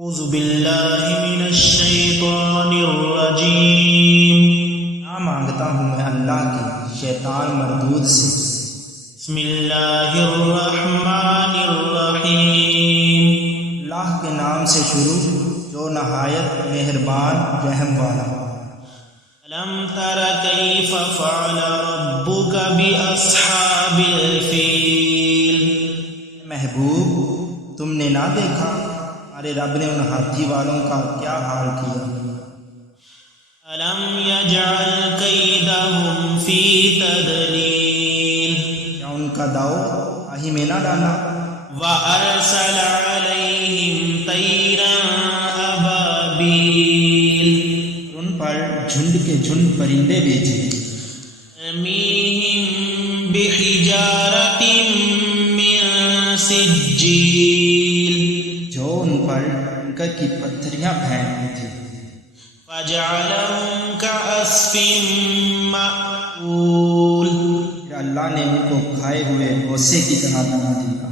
اعوذ باللہ من الشیطان الرجیم، مانگتا ہوں میں اللہ کی شیطان مردود سے۔ بسم اللہ الرحمن الرحیم، اللہ کے نام سے شروع جو نہایت مہربان رحم والا۔ الم تر کیف فعل ربک باصحاب الفیل، محبوب تم نے نہ دیکھا ہمارے رب نے ان ہاتھی والوں کا کیا حال کیا۔ الم یجعل کیدہم فی تدلیل، کیا ان کا داؤ آہی میں نہ ڈالا۔ وارسل علیہم طیرا ابابیل، ان پر جھنڈ کے جھنڈ پرندے بھیجے۔ ترمیہم بحجارۃ من سجیل، جو ان پر کنکر کی پتھریاں پھینکتی تھی۔ فجعلہم کعصف مأکول، پھر اللہ نے ان کو کھائے ہوئے بھوسے کی طرح بنا دیا۔